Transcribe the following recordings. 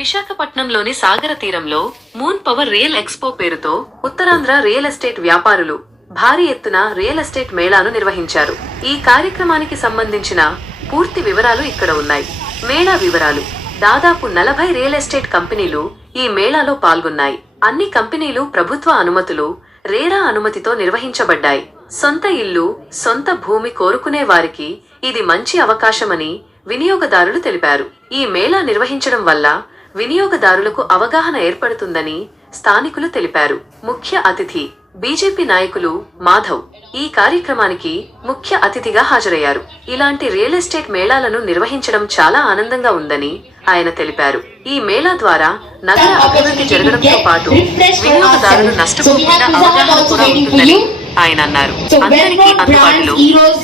విశాఖపట్నంలోని సాగర తీరంలో మూన్ పవర్ రియల్ ఎక్స్పో పేరుతో ఉత్తరాంధ్ర రియల్ ఎస్టేట్ వ్యాపారులు భారీ ఎత్తున రియల్ ఎస్టేట్ మేళాను నిర్వహించారు. ఈ కార్యక్రమానికి సంబంధించిన పూర్తి వివరాలు ఇక్కడ ఉన్నాయి. మేళా వివరాలు. దాదాపు నలభై రియల్ ఎస్టేట్ కంపెనీలు ఈ మేళాలో పాల్గొన్నాయి. అన్ని కంపెనీలు ప్రభుత్వ అనుమతులు రేరా అనుమతితో నిర్వహించబడ్డాయి. సొంత ఇల్లు సొంత భూమి కోరుకునే వారికి ఇది మంచి అవకాశమని వినియోగదారులు తెలిపారు. ఈ మేళా నిర్వహించడం వల్ల వినియోగదారులకు అవగాహన ఏర్పడుతుందని స్థానికులు తెలిపారు. ముఖ్య అతిథి బీజేపీ నాయకులు మాధవ్ ఈ కార్యక్రమానికి ముఖ్య అతిథిగా హాజరయ్యారు. ఇలాంటి రియల్ ఎస్టేట్ మేళాలను నిర్వహించడం చాలా ఆనందంగా ఉందని ఆయన తెలిపారు. ఈ మేళా ద్వారా నగర అభివృద్ధి జరగడంతో పాటు వినియోగదారులు నష్టపోకుండా అవగాహన కూడా ఉంటుందని ఆయన అన్నారు. అందరికీ అందుబాటులో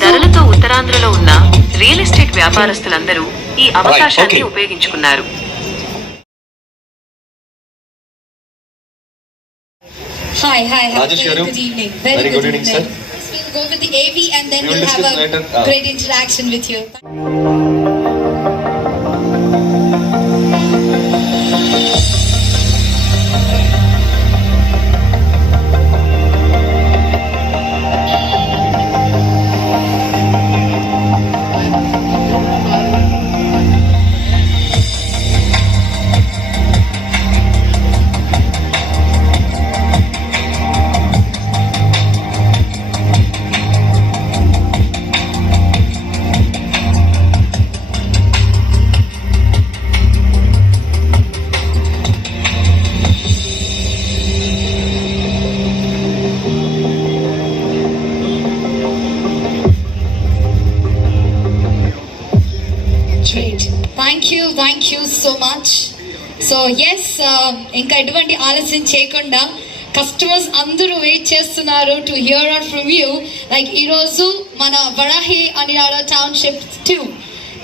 ధరలతో ఉత్తరాంధ్రలో ఉన్న రియల్ ఎస్టేట్ వ్యాపారస్తులందరూ ఈ అవకాశాన్ని. ఉపయోగించుకున్నారు. Hi, hi. Have Rajesh a very good evening. Very good evening, sir. We'll go with the AV and then We will we'll have a later. Ah. great interaction with you. Thank you thank you so much so yes ఇంకా ఎటువంటి ఆలస్యం చేయకుండా customers అందరూ wait చేస్తున్నారు to hear out from you like ఈరోజు మన వడాహి అని township two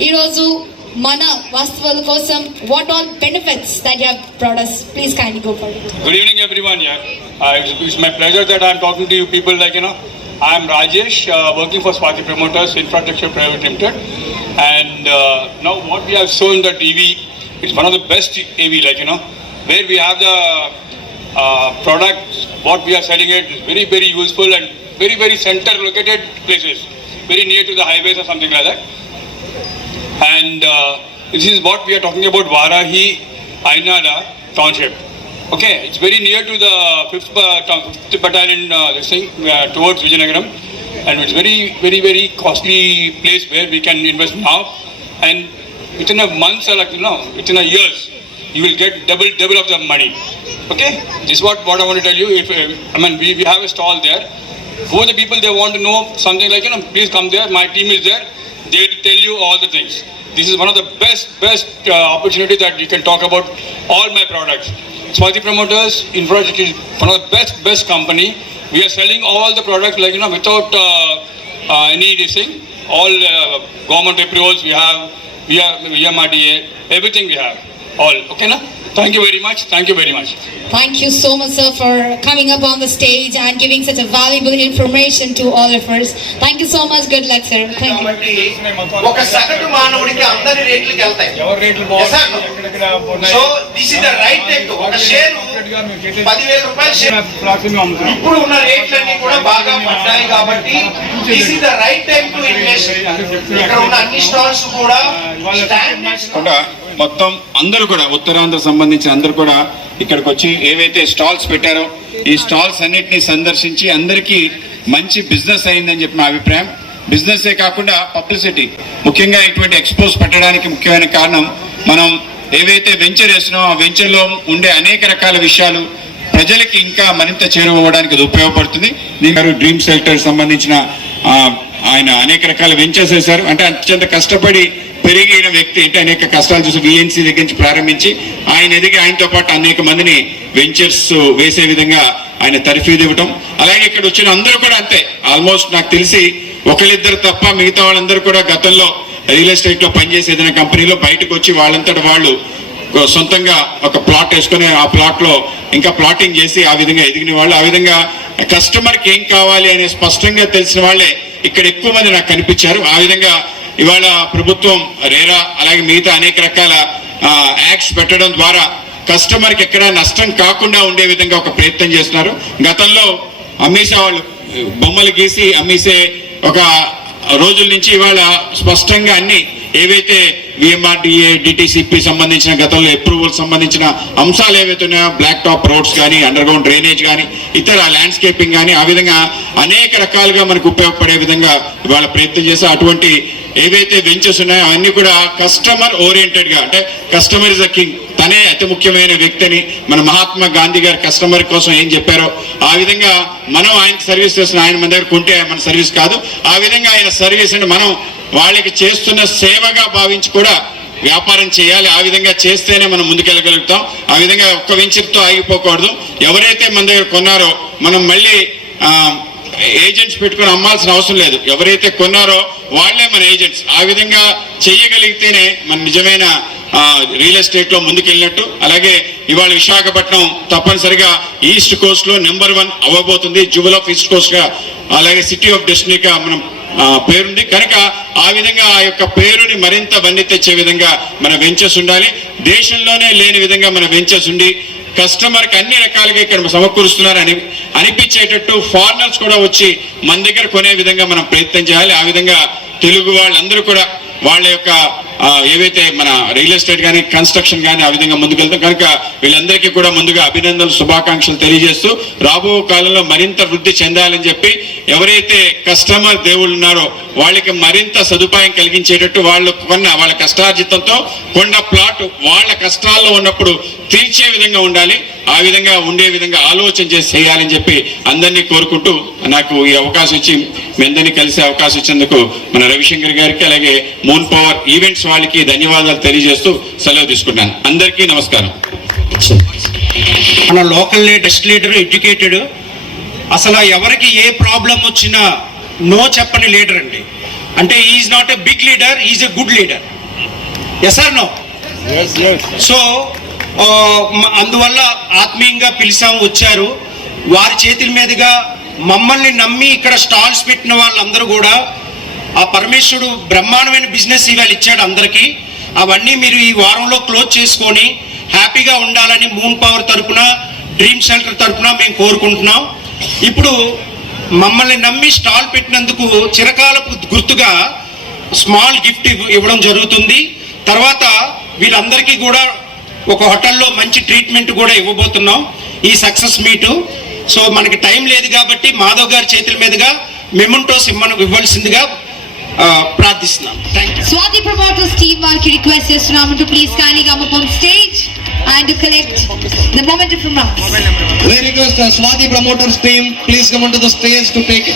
ఈరోజు మన వాస్తవాల కోసం what all benefits that your products please kind go for good evening everyone yeah it's my pleasure that I talking to you people like you know I am Rajesh working for Swati promoters infrastructure private limited And uh, now what we have shown that EV is one of the best EV. Like you know, where we have the uh, product, what we are selling it is very very useful and very very center located places, very near to the highways or something like that. And uh, this is what we are talking about Varahi Ainada Township. Okay, it's very near to the 5th, uh, 5th Battalion, uh, this thing, uh, towards Vijayanagaram. And it's very, very, very costly place where we can invest now. And within a month, or like, you know, within a years, you will get double, double of the money. Okay, this is what, what I want to tell you. If uh, I mean, we, we have a stall there. Who the people they want to know something like, you know, please come there. My team is there. They will tell you all the things. This is one of the best, best uh, opportunity that you can talk about all my products. Swati Promoters, Infrastructure is one of the best, best company. We are selling all the products like, you know, without uh, uh, any this. All uh, government approvals we have, we have VMRDA, everything we have. All, okay, na? Thank you very much. Thank you very much. Thank you so much, sir, for coming up on the stage and giving such a valuable information to all of us. Thank you so much. Good luck, sir. Thank you. కాబట్టి ఒక సగటు మానవుడికి అందరి రేట్లకి వెళ్తాయి ఎవరి రేట్లు Yes, sir. So this is the right time ఒక share పదివేల రూపాయలు షేర్ ఇప్పుడు ఉన్న రేట్లన్నీ కూడా బాగా పడ్డాయి కాబట్టి this is the right time to invest ఇక్కడ ఉన్న అన్ని స్టాల్స్ కూడా స్టాండర్డ్స్ కూడా మొత్తం అందరూ కూడా ఉత్తరాంధ్ర సంబంధించిన అందరూ కూడా ఇక్కడికి వచ్చి ఏవైతే స్టాల్స్ పెట్టారో ఈ స్టాల్స్ అన్నిటిని సందర్శించి అందరికీ మంచి బిజినెస్ అయిందని చెప్పి మా అభిప్రాయం. బిజినెస్ ఏ కాకుండా పబ్లిసిటీ. ముఖ్యంగా ఇటువంటి ఎక్స్పోజ్ పెట్టడానికి ముఖ్యమైన కారణం మనం ఏవైతే వెంచర్ వేస్తున్నామో ఆ వెంచర్లో ఉండే అనేక రకాల విషయాలు ప్రజలకి ఇంకా మరింత చేరువవడానికి అది ఉపయోగపడుతుంది. దీని డ్రీమ్ సెల్టర్ సంబంధించిన ఆయన అనేక రకాల వెంచర్స్ వేశారు. అంటే అత్యంత కష్టపడి పెరిగిన వ్యక్తి అంటే అనేక కష్టాలు చూసి విఎన్సీ దగ్గర నుంచి ప్రారంభించి ఆయన ఎదిగి ఆయనతో పాటు అనేక మందిని వెంచర్స్ వేసే విధంగా ఆయన తర్ఫీదు ఇవ్వటం. అలాగే ఇక్కడ వచ్చిన అందరూ కూడా అంతే. ఆల్మోస్ట్ నాకు తెలిసి ఒకళ్ళిద్దరు తప్ప మిగతా వాళ్ళందరూ కూడా గతంలో రియల్ ఎస్టేట్లో పనిచేసే ఏదైనా కంపెనీలో బయటకు వచ్చి వాళ్ళంతట వాళ్ళు సొంతంగా ఒక ప్లాట్ వేసుకొని ఆ ప్లాట్లో ఇంకా ప్లాటింగ్ చేసి ఆ విధంగా ఎదిగిన వాళ్ళు. ఆ విధంగా కస్టమర్కి ఏం కావాలి అనే స్పష్టంగా తెలిసిన వాళ్ళే ఇక్కడ ఎక్కువ మంది నాకు కనిపించారు. ఆ విధంగా ఇవాళ ప్రభుత్వం రేరా అలాగే మిగతా అనేక రకాల యాక్ట్స్ పెట్టడం ద్వారా కస్టమర్కి ఎక్కడ నష్టం కాకుండా ఉండే విధంగా ఒక ప్రయత్నం చేస్తున్నారు. గతంలో అమ్మేసే వాళ్ళు బొమ్మలు గీసి అమ్మేసే ఒక రోజుల నుంచి ఇవాళ స్పష్టంగా అన్ని ఏవైతే విఎంఆర్డిఏ డిటిసిపి సంబంధించిన గతంలో అప్రూవల్ సంబంధించిన అంశాలు ఏవైతే ఉన్నాయో బ్లాక్ టాప్ రోడ్స్ కానీ అండర్ గ్రౌండ్ డ్రైనేజ్ కానీ ఇతర ల్యాండ్స్కేపింగ్ కానీ ఆ విధంగా అనేక రకాలుగా మనకు ఉపయోగపడే విధంగా ఇవాళ ప్రయత్నం చేసి అటువంటి ఏవైతే వెంచర్స్ ఉన్నాయో అవన్నీ కూడా కస్టమర్ ఓరియంటెడ్గా అంటే కస్టమర్ ఇస్ అ కింగ్ తనే అతి ముఖ్యమైన వ్యక్తిని మన మహాత్మా గాంధీ గారు కస్టమర్ కోసం ఏం చెప్పారో ఆ విధంగా మనం ఆయనకి సర్వీస్ చేసిన ఆయన మన దగ్గర కొంటే మన సర్వీస్ కాదు. ఆ విధంగా ఆయన సర్వీస్ అని మనం వాళ్ళకి చేస్తున్న సేవగా భావించి కూడా వ్యాపారం చేయాలి. ఆ విధంగా చేస్తేనే మనం ముందుకెళ్ళగలుగుతాం. ఆ విధంగా ఒక్క వెంచర్తో ఆగిపోకూడదు. ఎవరైతే మన దగ్గర కొన్నారో మనం మళ్ళీ ఏజెంట్స్ పెట్టుకుని అమ్మాల్సిన అవసరం లేదు. ఎవరైతే కొన్నారో వాళ్ళే మన ఏజెంట్స్ ఆ విధంగా చేయగలిగితేనే మన నిజమైన రియల్ ఎస్టేట్లో ముందుకెళ్ళినట్టు. అలాగే ఇవాళ విశాఖపట్నం తప్పనిసరిగా ఈస్ట్ కోస్ట్లో నెంబర్ వన్ అవ్వబోతుంది. జువల్ ఆఫ్ ఈస్ట్ కోస్ట్గా అలాగే సిటీ ఆఫ్ డెస్టినీగా మనం పేరుంది. కనుక ఆ విధంగా ఆ యొక్క పేరుని మరింత వన్ని తెచ్చే విధంగా మన వెంచర్స్ ఉండాలి. దేశంలోనే లేని విధంగా మన వెంచర్స్ ఉండి కస్టమర్కి అన్ని రకాలుగా ఇక్కడ సమకూరుస్తున్నారు అని అనిపించేటట్టు ఫారినర్స్ కూడా వచ్చి మన దగ్గర కొనే విధంగా మనం ప్రయత్నం చేయాలి. ఆ విధంగా తెలుగు వాళ్ళందరూ కూడా వాళ్ళ యొక్క ఏవైతే మన రియల్ ఎస్టేట్ కానీ కన్స్ట్రక్షన్ కానీ ఆ విధంగా ముందుకెళ్తాం. కనుక వీళ్ళందరికీ కూడా ముందుగా అభినందనలు శుభాకాంక్షలు తెలియజేస్తూ రాబో కాలంలో మరింత వృద్ధి చెందాలని చెప్పి ఎవరైతే కస్టమర్ దేవుళ్ళు ఉన్నారో వాళ్ళకి మరింత సదుపాయం కలిగించేటట్టు వాళ్ళు కొన్న వాళ్ళ కష్టార్జితంతో కొన్న ప్లాట్ వాళ్ళ కష్టాల్లో ఉన్నప్పుడు తీర్చే విధంగా ఉండాలి. ఆ విధంగా ఉండే విధంగా ఆలోచన చేసి చేయాలని చెప్పి అందరినీ కోరుకుంటూ నాకు ఈ అవకాశం ఇచ్చి మీ అందరినీ కలిసే అవకాశం ఇచ్చేందుకు మన రవిశంకర్ గారికి అలాగే మూన్ పవర్ ఈవెంట్స్ వాళ్ళకి ధన్యవాదాలు తెలియజేస్తూ సెలవు తీసుకుంటాను. అందరికీ నమస్కారం. మన లోకల్ డెస్ట్ లీడర్ ఎడ్యుకేటెడ్ అసలు ఎవరికి ఏ ప్రాబ్లం వచ్చినా నో చెప్పని లీడర్ అండి. అంటే is not a big leader is a good leader yes or no so అందువల్ల ఆత్మీయంగా పిలిచాము వచ్చారు. వారి చేతుల మీదుగా మమ్మల్ని నమ్మి ఇక్కడ స్టాల్స్ పెట్టిన వాళ్ళందరూ కూడా ఆ పరమేశ్వరుడు బ్రహ్మాండమైన బిజినెస్ ఇవాళ ఇచ్చాడు అందరికీ. అవన్నీ మీరు ఈ వారంలో క్లోజ్ చేసుకొని హ్యాపీగా ఉండాలని మూన్ పవర్ తరపున డ్రీమ్ షెల్టర్ తరఫున మేము కోరుకుంటున్నాం. ఇప్పుడు మమ్మల్ని నమ్మి స్టాల్ పెట్టినందుకు చిరకాలపు గుర్తుగా స్మాల్ గిఫ్ట్ ఇవ్వడం జరుగుతుంది. తర్వాత వీళ్ళందరికీ కూడా ఒక హోటల్లో మంచి ట్రీట్మెంట్ కూడా ఇవ్వబోతున్నాం ఈ సక్సెస్ మీటు సో మనకి టైం లేదు కాబట్టి మాధవ్ గారి చేతుల మీదుగా మెమంటోస్ ఇమ్మను ఇవ్వాల్సిందిగా ఆ, ప్రార్థిస్తున్నాం Swati promoters team వారికి రిక్వెస్ట్ చేస్తున్నాము to please up on stage and to collect the moment from us. We request uh, Swati promoters team, please come onto the stage to take